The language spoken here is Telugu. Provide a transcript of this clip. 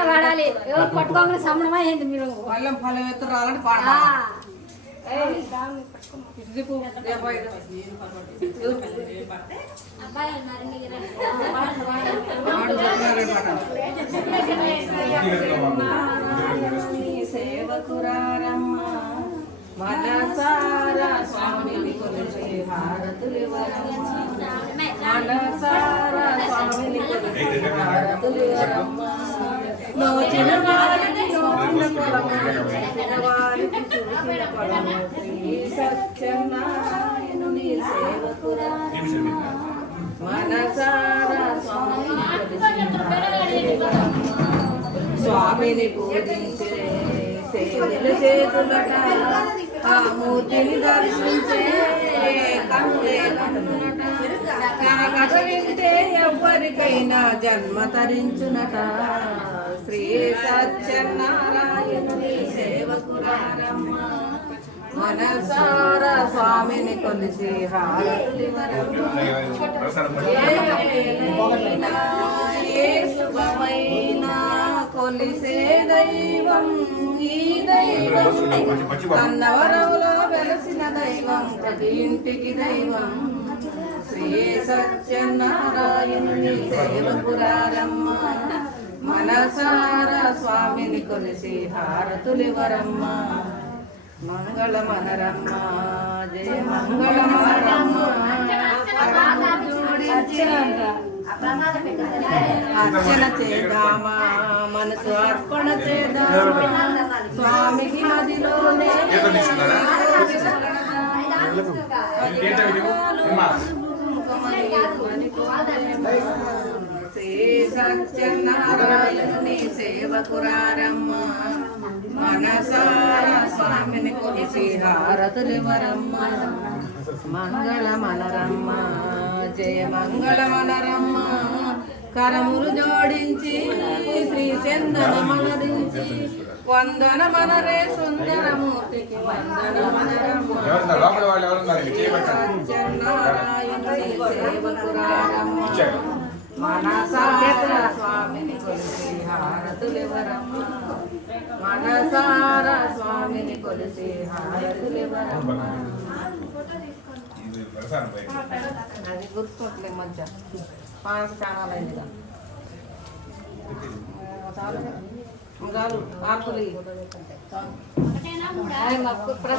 పాడాలి ఎవరు పట్టుకోకుండా సంబడమా ఏంటి మీరు వాళ్ళం ఫలం ఎత్తు రావాలని పాడ సేవకురారమ్మ మనసారా స్వామిని కొలిచి హారతులివరమ్మ మనసారా స్వామిని కొలిచి హారతులివరమ్మ నోచిన వారికి నోచిన పొలము చూసిన వారికి చూసిన పొలము శ్రీ సత్యనారాయణుని సేవకురారమ్మ మనసారా స్వామిని కొలిచి హారతులివరమ్మ స్వామిని పూజించే సేవలు చేతులట ఆ మూర్తిని దర్శించే కనులే కనునట నా కథ వింటే ఎవ్వరికైనా జన్మ తరించునట శ్రీ సత్యనారాయణుని సేవకురారమ్మ మనసారా స్వామిని కొలిచి హారతులివరమ్మ ఏ శుభమైనా కొలిసే దైవం ఈ దైవం అన్నవరములో వెలసిన దైవం ప్రతి ఇంటికి దైవం శ్రీ సత్యనారాయణుని సేవకురారమ్మ మనసారా స్వామిని కొలిసి హారతులివరమ్మ మంగళమనరమ్మ జయ మంగళమనరమ్మ అర్చన చేద్దామా మనసు అర్పణ చేద్దామా స్వామికి మదిలోనే శ్రీ సత్యనారాయణుని సేవకురారమ్మ మనసారా స్వామిని కొలిసి హారతులివరమ్మ మంగళమనరమ్మ జయ మంగళమనరమ్మ కరములు జోడించి శ్రీ చందనమనరించి వందనమనరే సుందరమూర్తికి వందనమనరమ్మ సత్యనారాయణుని సేవకురారమ్మ మనసారా స్వామిని కొలిసి హారతులివరమ్మ మనసారా స్వామిని కొలిసి హారతులివరమ్మ అది గుర్తుకోట్లే మధ్య పాలకు చాలా అయిందిగా చాలు ఆకులు